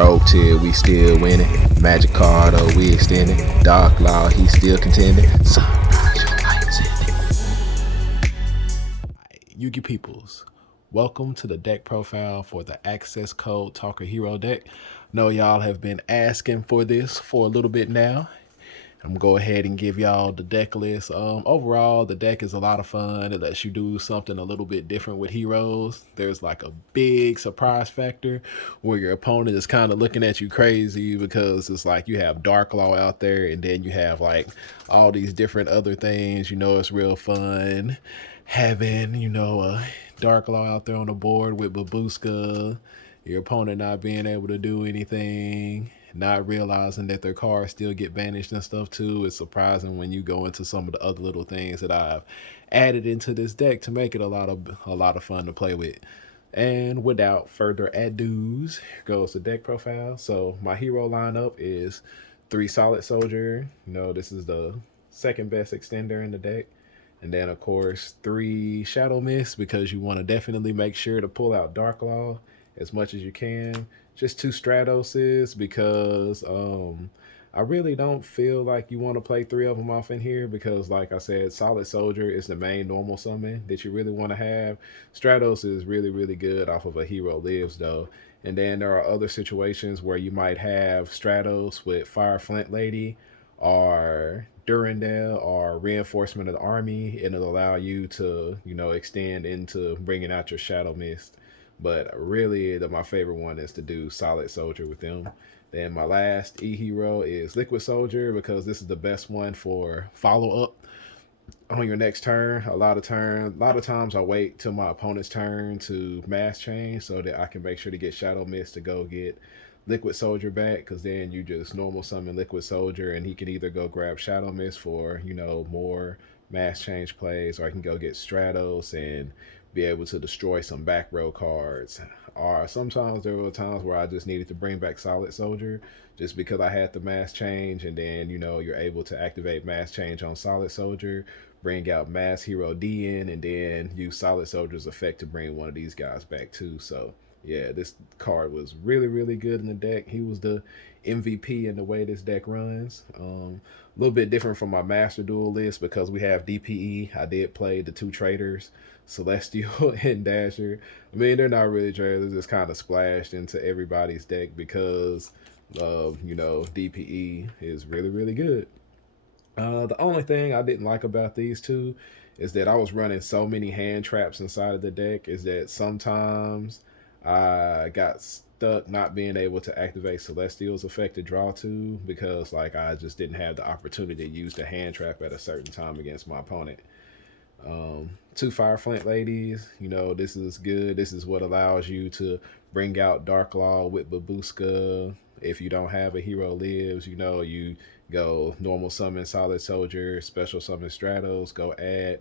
Rogue Tier, we still winning. Magic Cardo, we extending. Dark Law, he still contending. Sunrise, your lights in it. Yugi Peoples, welcome to the deck profile for the Accesscode Talker Hero deck. Know y'all have been asking for this for a little bit now. I'm gonna go ahead and give y'all the deck list. Overall, the deck is a lot of fun. It lets you do something a little bit different with heroes. There's like a big surprise factor where your opponent is kind of looking at you crazy because it's like you have Dark Law out there and then you have like all these different other things. It's real fun having, a Dark Law out there on the board with Bagooska, your opponent not being able to do anything, not realizing that their cards still get banished and stuff too. It's surprising when you go into some of the other little things that I've added into this deck to make it a lot of fun to play with. And without further ado's, here goes the deck profile. So my hero lineup is 3 Solid Soldier. This is the second best extender in the deck. And then, of course, 3 Shadow Mist because you want to definitely make sure to pull out Dark Law as much as you can. Just 2 Stratoses because I really don't feel like you want to play 3 of them off in here because, like I said, Solid Soldier is the main normal summon that you really want to have. Stratos is really, really good off of a Hero Lives, though. And then there are other situations where you might have Stratos with Fire Flint Lady or Durandal or Reinforcement of the Army, and it'll allow you to, extend into bringing out your Shadow Mist. But really, my favorite one is to do Solid Soldier with them. Then my last E-Hero is Liquid Soldier because this is the best one for follow-up on your next turn. A lot of times I wait till my opponent's turn to mass change so that I can make sure to get Shadow Mist to go get Liquid Soldier back, because then you just normal summon Liquid Soldier and he can either go grab Shadow Mist for, more mass change plays, or I can go get Stratos and be able to destroy some back row cards. Or sometimes there were times where I just needed to bring back Solid Soldier just because I had the mass change, and then you're able to activate mass change on Solid Soldier, bring out Mass Hero D in, and then use Solid Soldier's effect to bring one of these guys back too. So yeah, this card was really, really good in the deck. He was the MVP in the way this deck runs. A little bit different from my Master Duel list because we have DPE. I did play the 2 traders, Celestial and Dasher. I mean, they're not really traders. They're just kind of splashed into everybody's deck because DPE is really, really good. The only thing I didn't like about these 2 is that I was running so many hand traps inside of the deck is that sometimes I got stuck not being able to activate Celestial's effect to draw 2 because I just didn't have the opportunity to use the hand trap at a certain time against my opponent. 2 Fire Flint Ladies, this is good. This is what allows you to bring out Dark Law with Babuska. If you don't have a Hero Lives, you go normal summon Solid Soldier, special summon Stratos, go add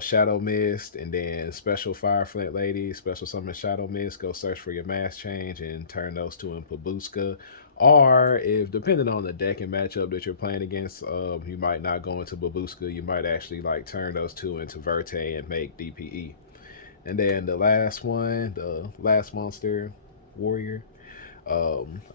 Shadow Mist, and then special Fire Flint Lady, special summon Shadow Mist, go search for your mass change and turn those 2 in Babuska. Or if depending on the deck and matchup that you're playing against, you might not go into Babuska. You might actually turn those 2 into Verte and make DPE. And then the last one, the last monster, Warrior,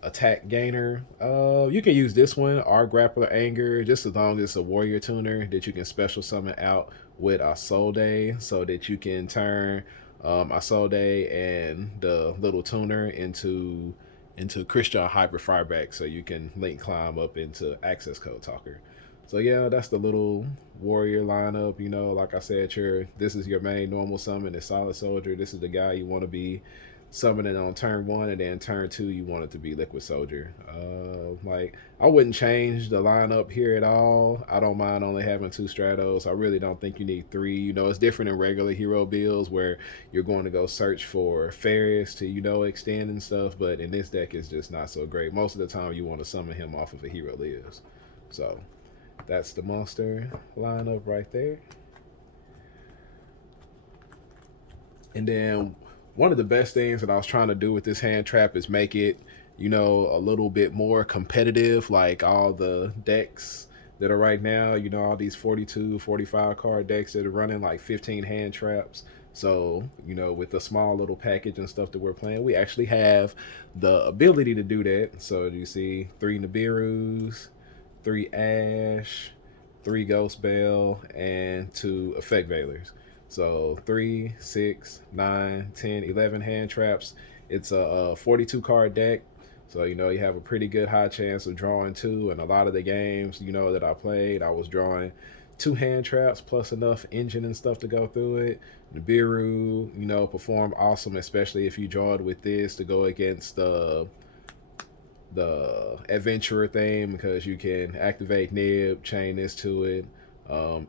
attack gainer. You can use this one, our Grappler Anger, just as long as it's a warrior tuner that you can special summon out with Asolde so that you can turn Asolde and the little tuner into Christian Hyper Fireback so you can link climb up into Accesscode Talker. So yeah, that's the little warrior lineup. Like I said, this is your main normal summon, the Solid Soldier. This is the guy you want to be summoning on turn 1, and then turn 2 you want it to be Liquid Soldier. I wouldn't change the lineup here at all. I don't mind only having 2 Stratos. I really don't think you need 3. It's different in regular hero builds where you're going to go search for Ferris to extend and stuff, but in this deck it's just not so great. Most of the time you want to summon him off of a Hero Lives. So that's the monster lineup right there. And then one of the best things that I was trying to do with this hand trap is make it, a little bit more competitive. Like all the decks that are right now, you know, all these 42, 45 card decks that are running like 15 hand traps. So, you know, with the small little package and stuff that we're playing, we actually have the ability to do that. So you see 3 Nibiru's, 3 Ash, 3 Ghost Bell, and 2 Effect Veilers. So 3, 6, 9, 10, 11 hand traps. It's a 42 card deck. So, you know, you have a pretty good high chance of drawing two. And a lot of the games, you know, that I played, I was drawing two hand traps plus enough engine and stuff to go through it. Nibiru, you know, performed awesome, especially if you draw it with this to go against the adventurer thing, because you can activate Nib, chain this to it.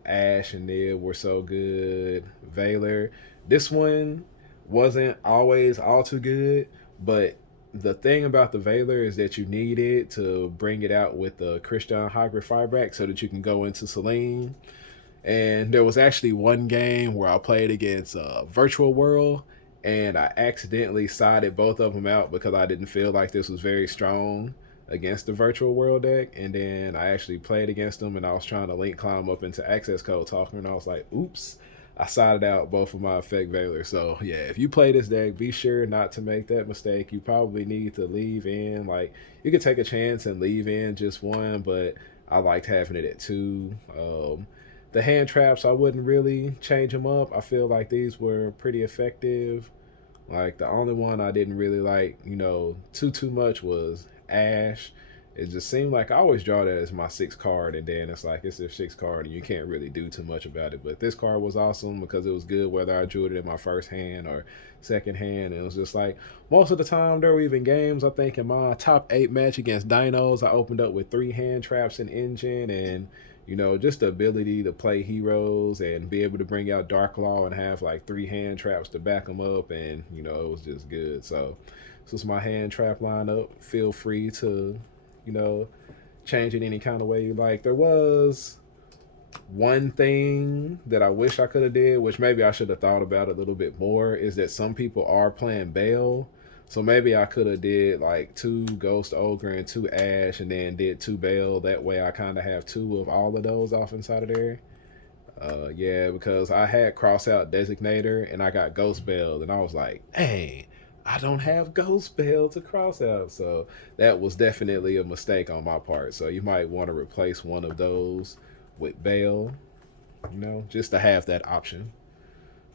Ash and Nib were so good. Veiler, this one wasn't always all too good, but the thing about the Veiler is that you need it to bring it out with the Christian Hybrid Fireback so that you can go into Selene. And there was actually one game where I played against Virtual World, and I accidentally sided both of them out because I didn't feel like this was very strong against the Virtual World deck. And then I actually played against them, and I was trying to link climb up into Accesscode talking, and I was like, oops, I sided out both of my Effect Veilers. So yeah, if you play this deck, be sure not to make that mistake. You probably need to leave in, like, you could take a chance and leave in just one, but I liked having it at two. The hand traps, I wouldn't really change them up. I feel like these were pretty effective. Like, the only one I didn't really like, you know, too much was Ash. It just seemed like I always draw that as my sixth card, and then it's like it's their sixth card, and you can't really do too much about it. But this card was awesome because it was good whether I drew it in my first hand or second hand. And it was just like most of the time there were even games. I think in my top 8 match against Dinos, I opened up with 3 hand traps and engine, and you know, just the ability to play heroes and be able to bring out Dark Law and have like 3 hand traps to back them up, and you know, it was just good. So this is my hand trap lineup. Feel free to, you know, change it any kind of way you like. There was one thing that I wish I could have did, which maybe I should have thought about a little bit more, is that some people are playing Bale. So maybe I could have did like 2 Ghost Ogre and 2 Ash, and then did 2 Bale. That way I kind of have 2 of all of those off inside of there. Yeah, because I had cross out Designator and I got Ghost Bale, and I was like, hey, I don't have Ghost Bale to cross out. So that was definitely a mistake on my part. So you might want to replace one of those with Bale, you know, just to have that option.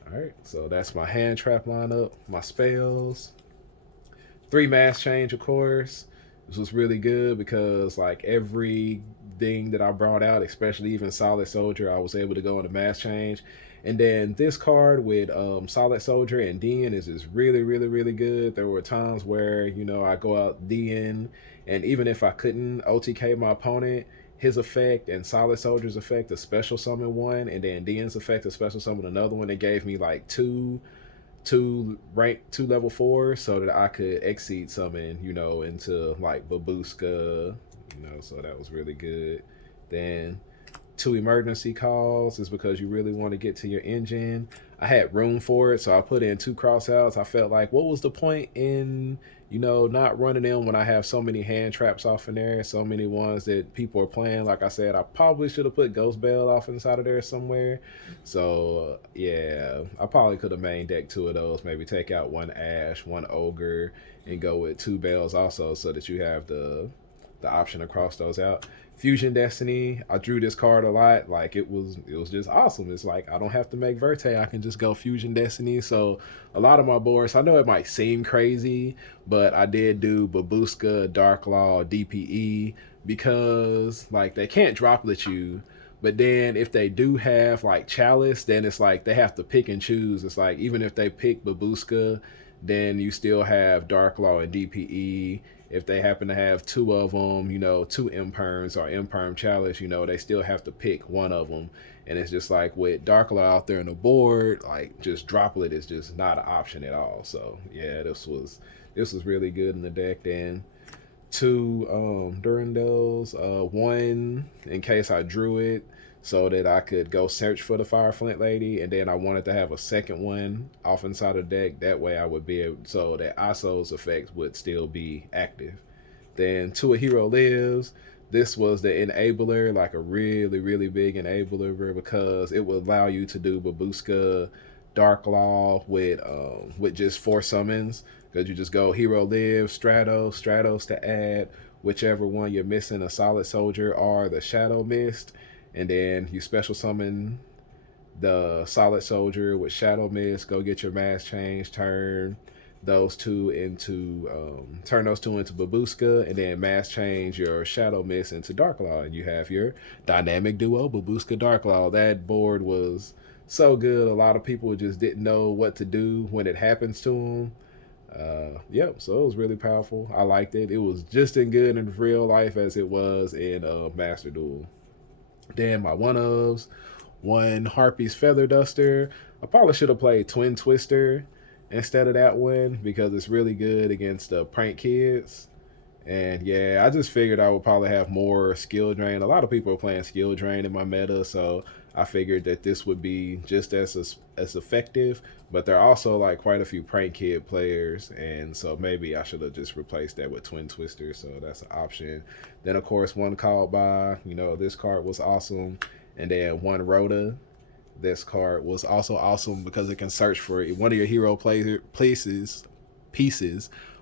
All right, so that's my hand trap lineup, my spells. 3 mass change, of course. This was really good because like everything that I brought out, especially even Solid Soldier, I was able to go into mass change. And then this card with Solid Soldier and DN is just really, really, really good. There were times where, you know, I go out DN, and even if I couldn't OTK my opponent, his effect and Solid Soldier's effect, a special summon one, and then DN's effect, a special summon another one. It gave me like two level 4s so that I could exceed summon, you know, into like Bagooska, you know, so that was really good. Then 2 emergency calls is because you really want to get to your engine. I had room for it, so I put in 2 crossouts. I felt like, what was the point in, you know, not running in when I have so many hand traps off in there, so many ones that people are playing. Like I said, I probably should have put Ghost Bell off inside of there somewhere. So yeah, I probably could have main deck 2 of those, maybe take out 1 Ash, 1 Ogre, and go with 2 Bells also, so that you have the option to cross those out. Fusion Destiny, I drew this card a lot. Like, it was just awesome. It's like I don't have to make Verte, I can just go Fusion Destiny. So a lot of my boards, I know it might seem crazy, but I did do Babuska, Dark Law, DPE, because like they can't droplet you. But then if they do have like Chalice, then it's like they have to pick and choose. It's like even if they pick Babuska, then you still have Dark Law and DPE. If they happen to have 2 of them, you know, 2 Imperms or Imperm Chalice, you know, they still have to pick one of them. And it's just like with Dark Law out there on the board, like just Droplet is just not an option at all. So yeah, this was really good in the deck. Then 2 during those, 1 in case I drew it, so that I could go search for the Fire Flint Lady, and then I wanted to have a second one off inside the deck. That way I would be able, so that Aso's effects would still be active. Then 2 A Hero Lives. this was the enabler, like a really, really big enabler, because it would allow you to do Bagooska Dark Law with just 4 summons. Because you just go Hero Live, Stratos to add whichever one you're missing, a Solid Soldier or the Shadow Mist, and then you special summon the Solid Soldier with Shadow Mist. Go get your Mass Change, turn those two into Babooska, and then Mass Change your Shadow Mist into Darklaw, and you have your dynamic duo Babooska Darklaw. That board was so good. A lot of people just didn't know what to do when it happens to them. Yep, so it was really powerful. I liked it. It was just as good in real life as it was in Master Duel. Then my one ofs, one Harpy's Feather Duster. I probably should have played Twin Twister instead of that one because it's really good against the prank kids. And yeah, I just figured I would probably have more skill drain. A lot of people are playing skill drain in my meta, so I figured that this would be just as effective. But there are also like quite a few prank kid players, and so maybe I should have just replaced that with Twin Twister. So that's an option. Then of course one called by, this card was awesome, and then one Rhoda. This card was also awesome because it can search for one of your hero pieces,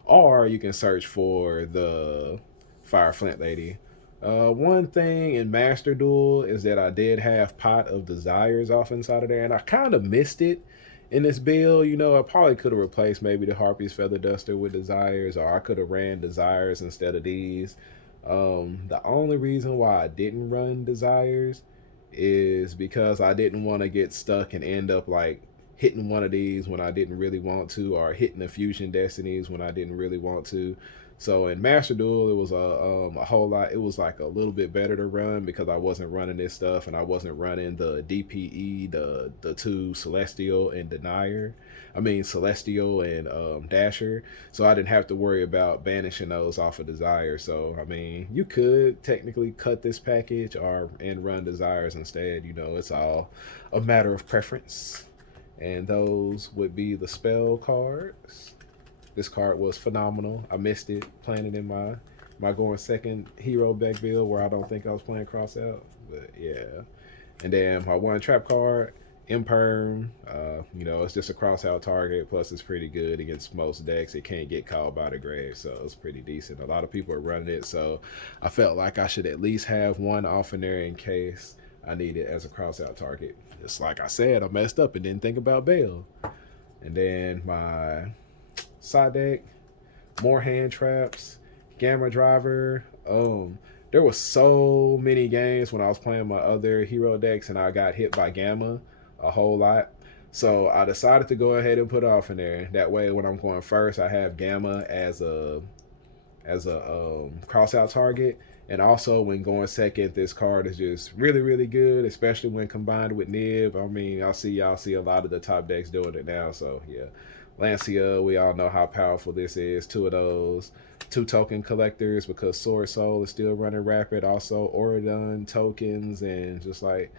or you can search for the Fire Flint Lady. One thing in Master Duel is that I did have Pot of Desires off inside of there, and I kind of missed it in this build. I probably could have replaced maybe the Harpy's Feather Duster with Desires, or I could have ran Desires instead of these. The only reason why I didn't run Desires is because I didn't want to get stuck and end up like hitting one of these when I didn't really want to, or hitting the Fusion Destinies when I didn't really want to. So in Master Duel, it was a whole lot. It was like a little bit better to run because I wasn't running this stuff, and I wasn't running the DPE, the two Celestial and Denier. I mean Celestial and Dasher. So I didn't have to worry about banishing those off of Desire. So I mean, you could technically cut this package and run Desires instead. It's all a matter of preference. And those would be the spell cards. This card was phenomenal. I missed it playing it in my going second hero deck build where I don't think I was playing cross out. But yeah. And then my one trap card, Imperm. It's just a cross out target. Plus, it's pretty good against most decks. It can't get called by the grave, so it's pretty decent. A lot of people are running it, so I felt like I should at least have one off in there in case I need it as a cross out target. Just like I said, I messed up and didn't think about bail. And then my side deck, more hand traps, Gamma Driver. There were so many games when I was playing my other hero decks and I got hit by Gamma a whole lot. So I decided to go ahead and put off in there. That way when I'm going first, I have Gamma as a cross out target. And also when going second, this card is just really, really good, especially when combined with Nib. I mean, y'all see a lot of the top decks doing it now. So yeah. Lancia, we all know how powerful this is. 2 of those. 2 token collectors because Sword Soul is still running rapid. Also Oridon tokens and just like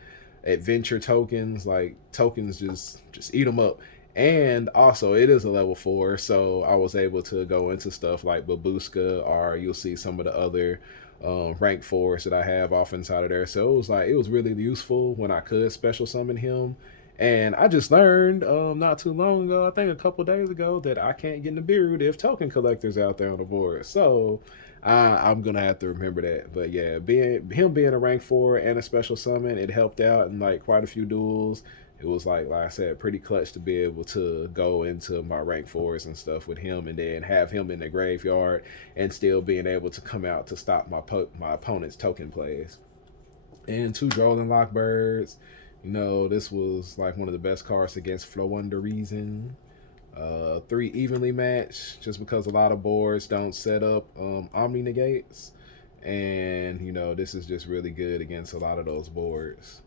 adventure tokens. Like tokens just eat them up. And also it is a level 4, so I was able to go into stuff like Babooska, or you'll see some of the other rank 4s that I have off inside of there. So it was really useful when I could special summon him. And I just learned not too long ago, I think a couple days ago, that I can't get in the beard if token collectors out there on the board. So I'm gonna have to remember that. But yeah, him being a rank 4 and a special summon, it helped out in like quite a few duels. It was like I said, pretty clutch to be able to go into my rank 4s and stuff with him, and then have him in the graveyard and still being able to come out to stop my opponent's token plays. And 2 Drolling Lockbirds. This was like one of the best cards against Flow Under Reason. 3 evenly matched, just because a lot of boards don't set up Omni Negates. And, this is just really good against a lot of those boards.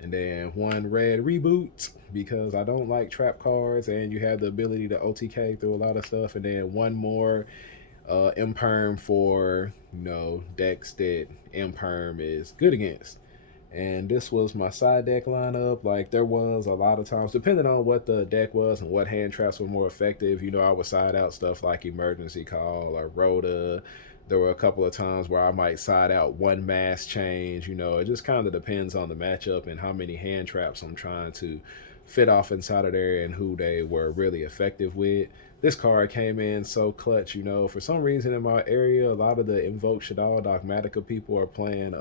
And then 1 red reboot, because I don't like trap cards, and you have the ability to OTK through a lot of stuff. And then 1 more Imperm for, decks that Imperm is good against. And this was my side deck lineup. Like, there was a lot of times, depending on what the deck was and what hand traps were more effective, I would side out stuff like Emergency Call or Rhoda. There were a couple of times where I might side out one mass change. It just kind of depends on the matchup and how many hand traps I'm trying to fit off inside of there and who they were really effective with. This card came in so clutch. For some reason in my area, a lot of the Invoke Shadal Dogmatica people are playing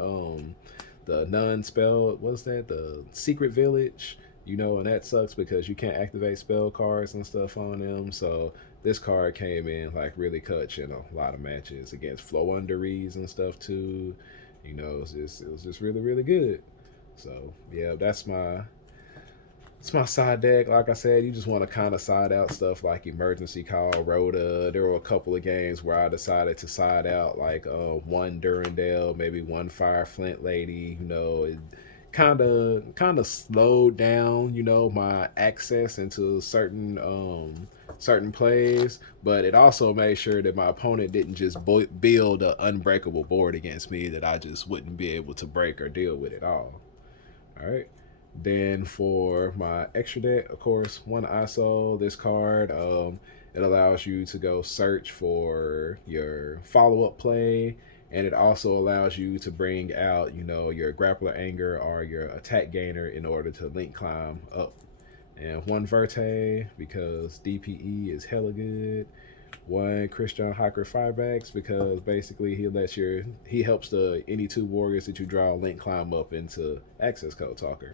the non-spell, what's that? The Secret Village. And that sucks because you can't activate spell cards and stuff on them. So this card came in like really clutch in a lot of matches against Flow Underease and stuff too. It was just really really good. So yeah, it's my side deck. Like I said, you just want to kind of side out stuff like Emergency Call, Rhoda. There were a couple of games where I decided to side out like one Durandale, maybe one Fire Flint Lady. It kind of slowed down, my access into certain plays, but it also made sure that my opponent didn't just build an unbreakable board against me that I just wouldn't be able to break or deal with at all. All right. Then for my extra deck, of course, one ISO. This card, it allows you to go search for your follow-up play, and it also allows you to bring out, your grappler anger or your attack gainer in order to link climb up. And one Verte because DPE is hella good. One Christian Hiker Firebacks because basically he helps the any two warriors that you draw link climb up into Accesscode Talker.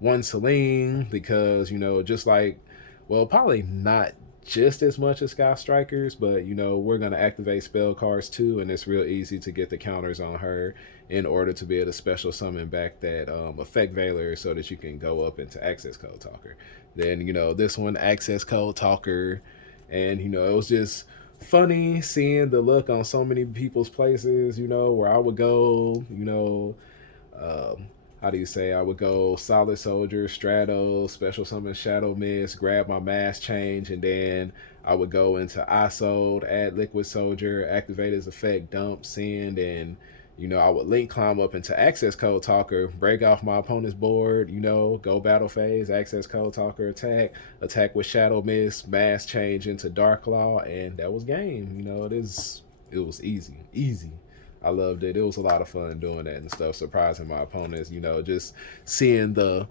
One Celine because just like, well, probably not just as much as Sky Strikers, but we're gonna activate spell cards too, and it's real easy to get the counters on her in order to be able to special summon back that effect Veiler so that you can go up into Accesscode Talker. Then this one Accesscode Talker, and it was just funny seeing the look on so many people's places. Where I would go, how do you say, I would go Solid Soldier, Strato, Special Summon Shadow Mist, grab my mass change, and then I would go into ISO, add Liquid Soldier, activate his effect, dump, send, and I would link climb up into Accesscode Talker, break off my opponent's board, go battle phase, Accesscode Talker attack with Shadow Mist, mass change into Dark Law, and that was game. It was easy. I loved it. It was a lot of fun doing that and stuff, surprising my opponents, just seeing the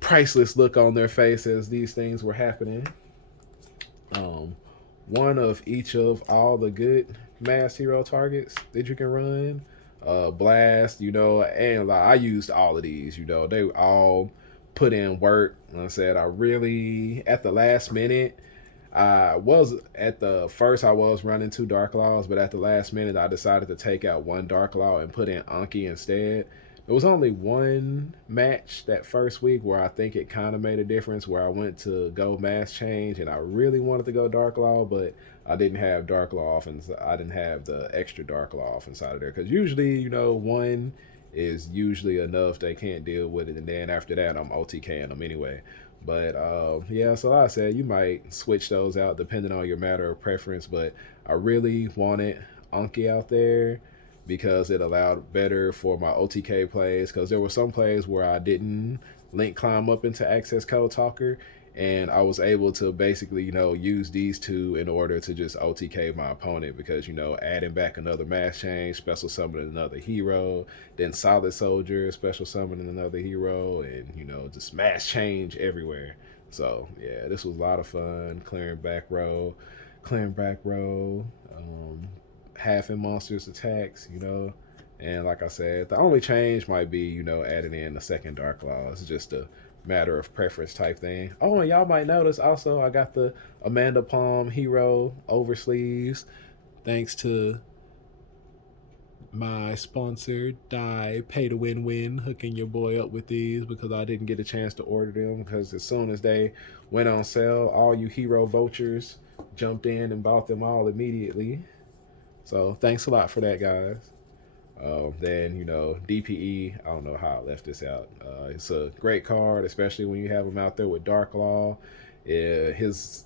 priceless look on their face as these things were happening. One of each of all the good mass hero targets that you can run. Blast, and like, I used all of these, they all put in work. Like I said, I really, at the last minute, I was running two Dark Laws, but at the last minute I decided to take out one Dark Law and put in Anki instead. There was only one match that first week where I think it kind of made a difference, where I went to go mass change and I really wanted to go Dark Law, but I didn't have Dark Law off, and I didn't have the extra Dark Law off inside of there, because usually one is usually enough. They can't deal with it, and then after that I'm OTKing them anyway. But yeah, so like I said, you might switch those out depending on your matter of preference, but I really wanted Anki out there because it allowed better for my OTK plays, because there were some plays where I didn't link climb up into Accesscode Talker, and I was able to basically, use these two in order to just OTK my opponent, because, adding back another mass change, special summoning another hero, then Solid Soldier, special summoning another hero, and, just mass change everywhere. So, yeah, this was a lot of fun, clearing back row, half in monsters attacks, and like I said, the only change might be, adding in the second Dark Law. It's just a matter of preference type thing. Oh, and y'all might notice also I got the Amanda Palm Hero oversleeves, thanks to my sponsor Die Pay to Win Win hooking your boy up with these, because I didn't get a chance to order them, because as soon as they went on sale, all you hero vultures jumped in and bought them all immediately. So thanks a lot for that, guys. Then DPE, I don't know how I left this out. It's a great card, especially when you have him out there with Dark Law. His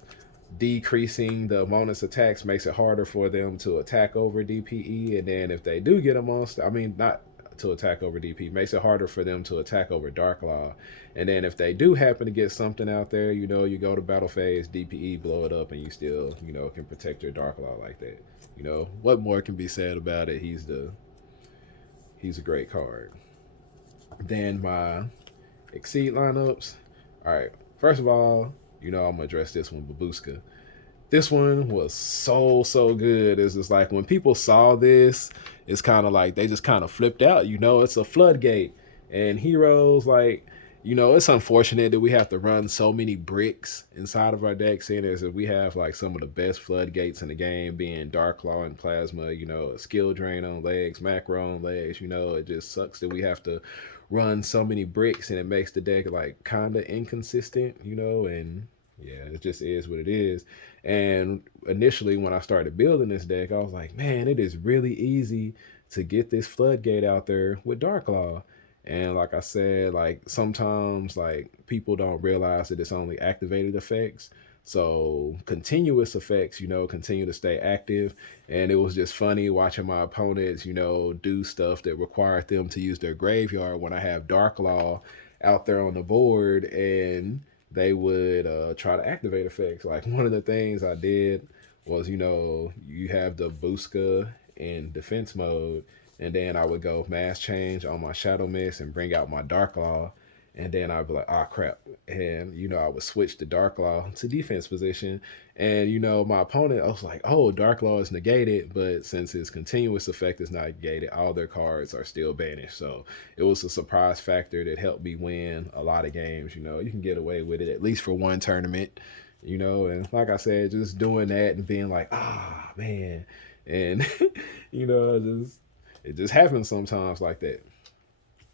decreasing the opponent's attacks makes it harder for them to attack over DPE, and then if they do get a monster, I mean, not to attack over DP. Makes it harder for them to attack over Dark Law. And then if they do happen to get something out there, you know, you go to battle phase, DPE, blow it up, and you still, you know, can protect your Dark Law like that. You know, what more can be said about it? He's a great card. Then my Exceed lineups. All right. First of all, you know, I'm gonna address this one, Bagooska. This one was so good. It's just like when people saw this, it's kind of like they just kind of flipped out. You know, it's a floodgate, and heroes like, you know, it's unfortunate that we have to run so many bricks inside of our deck, seeing as we have like some of the best floodgates in the game, being Dark Claw and Plasma. You know, a skill drain on legs, macro on legs. You know, it just sucks that we have to run so many bricks, and it makes the deck like kind of inconsistent. You know, and yeah, it just is what it is. And initially, when I started building this deck, I was like, man, it is really easy to get this floodgate out there with Dark Law. And like I said, like sometimes like people don't realize that it's only activated effects. So continuous effects, you know, continue to stay active. And it was just funny watching my opponents, you know, do stuff that required them to use their graveyard when I have Dark Law out there on the board, and they would try to activate effects. Like one of the things I did was, you know, you have the Booska in defense mode, and then I would go mass change on my Shadow Mist and bring out my Dark Law, and then I'd be like, ah, crap. And, you know, I would switch the Dark Law to defense position. And, you know, my opponent, I was like, oh, Dark Law is negated, but since his continuous effect is not negated, all their cards are still banished. So it was a surprise factor that helped me win a lot of games. You know, you can get away with it, at least for one tournament, you know. And like I said, just doing that and being like, ah, man. And, you know, it just happens sometimes like that.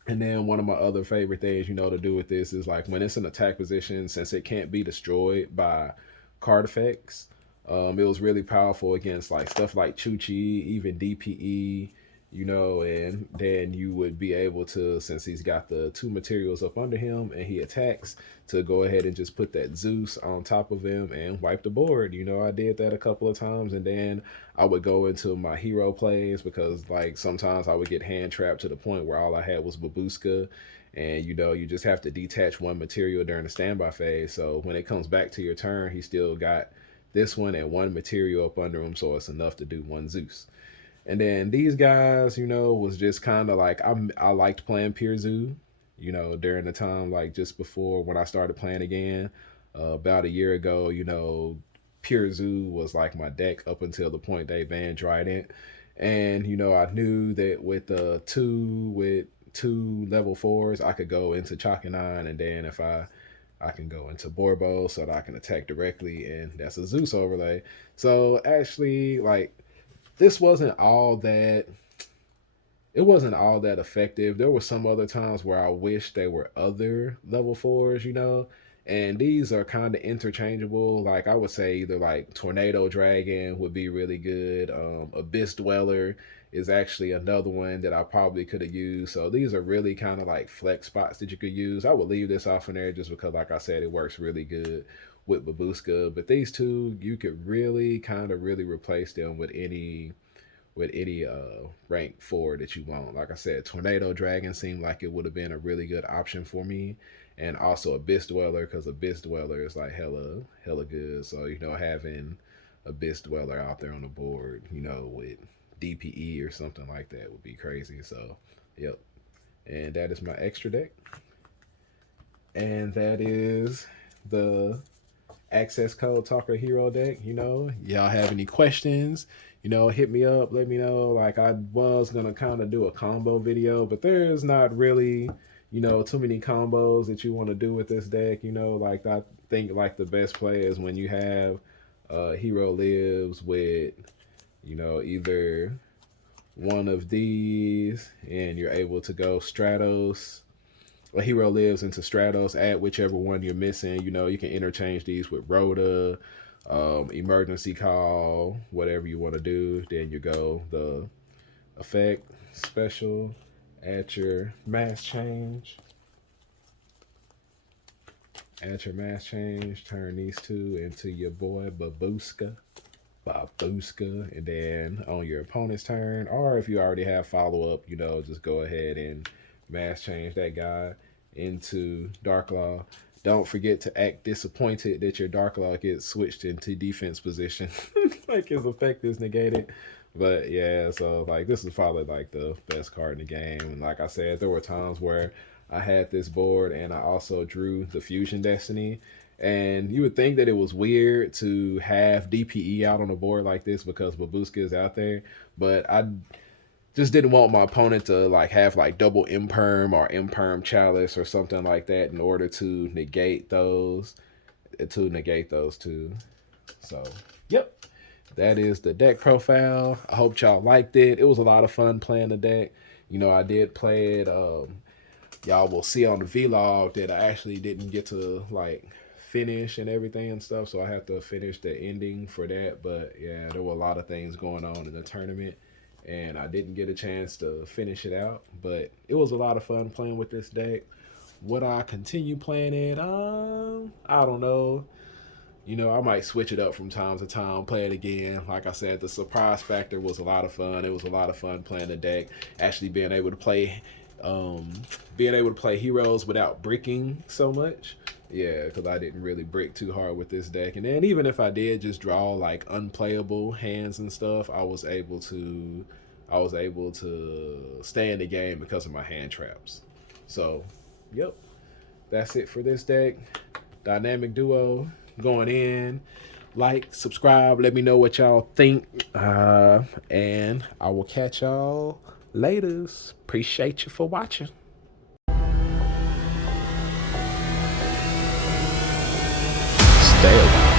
And then one of my other favorite things, you know, to do with this is like when it's an attack position, since it can't be destroyed by card effects, it was really powerful against like stuff like Chuchi, even DPE, you know, and then you would be able to, since he's got the two materials up under him and he attacks, to go ahead and just put that Zeus on top of him and wipe the board. You know, I did that a couple of times, and then I would go into my hero plays because like sometimes I would get hand trapped to the point where all I had was Babooska, and you know, you just have to detach one material during the standby phase. So when it comes back to your turn, he still got this one and one material up under him, so it's enough to do one Zeus. And then these guys, you know, was just kind of like I liked playing Pure Zoo, you know, during the time like just before when I started playing again, about a year ago. You know, Pure Zoo was like my deck up until the point they banned Trident, and you know I knew that with two level fours I could go into Chalk and Nine, and then if I can go into Borbo so that I can attack directly, and that's a Zeus overlay. So actually, like this wasn't all that effective. There were some other times where I wish they were other level fours, you know, and these are kind of interchangeable. Like I would say either like Tornado Dragon would be really good. Abyss Dweller is actually another one that I probably could have used. So these are really kind of like flex spots that you could use. I would leave this off in there just because, like I said, it works really good with Babooska. But these two, you could really kind of really replace them with any rank 4 that you want. Like I said, Tornado Dragon seemed like it would have been a really good option for me, and also Abyss Dweller, because Abyss Dweller is like hella good. So you know, having Abyss Dweller out there on the board, you know, with DPE or something like that would be crazy. So yep, and that is my extra deck, and that is the Accesscode Talker Hero deck. You know, y'all have any questions, you know, hit me up, let me know. Like I was gonna kind of do a combo video, but there's not really, you know, too many combos that you want to do with this deck. You know, like I think like the best play is when you have Hero Lives with, you know, either one of these and you're able to go Stratos. A Hero Lives into Stratos, add whichever one you're missing. You know, you can interchange these with Rhoda, Emergency Call, whatever you want to do. Then you go the effect, special, add your mass change. Add your mass change, turn these two into your boy Babooska. Bagooska, and then on your opponent's turn, or if you already have follow up, just go ahead and mass change that guy into Dark Law. Don't forget to act disappointed that your Dark Law gets switched into defense position, like his effect is negated. But yeah, so like this is probably like the best card in the game. And like I said, there were times where I had this board and I also drew the Fusion Destiny. And you would think that it was weird to have DPE out on a board like this because Bagooska is out there, but I just didn't want my opponent to like have like double imperm or imperm chalice or something like that in order to negate those two. So yep, that is the deck profile. I hope y'all liked it. It was a lot of fun playing the deck. I did play it. Y'all will see on the vlog that I actually didn't get to like finish and everything and stuff, so I have to finish the ending for that. But yeah, there were a lot of things going on in the tournament and I didn't get a chance to finish it out, but it was a lot of fun playing with this deck. Would I continue playing it? I don't know. I might switch it up from time to time, play it again. Like I said, the surprise factor was a lot of fun. It was a lot of fun playing the deck, actually being able to play heroes without bricking so much. Yeah, because I didn't really brick too hard with this deck. And then even if I did just draw like unplayable hands and stuff, I was able to stay in the game because of my hand traps. So, yep, that's it for this deck. Dynamic Duo going in. Like, subscribe, let me know what y'all think. And I will catch y'all later. Appreciate you for watching. Stay away.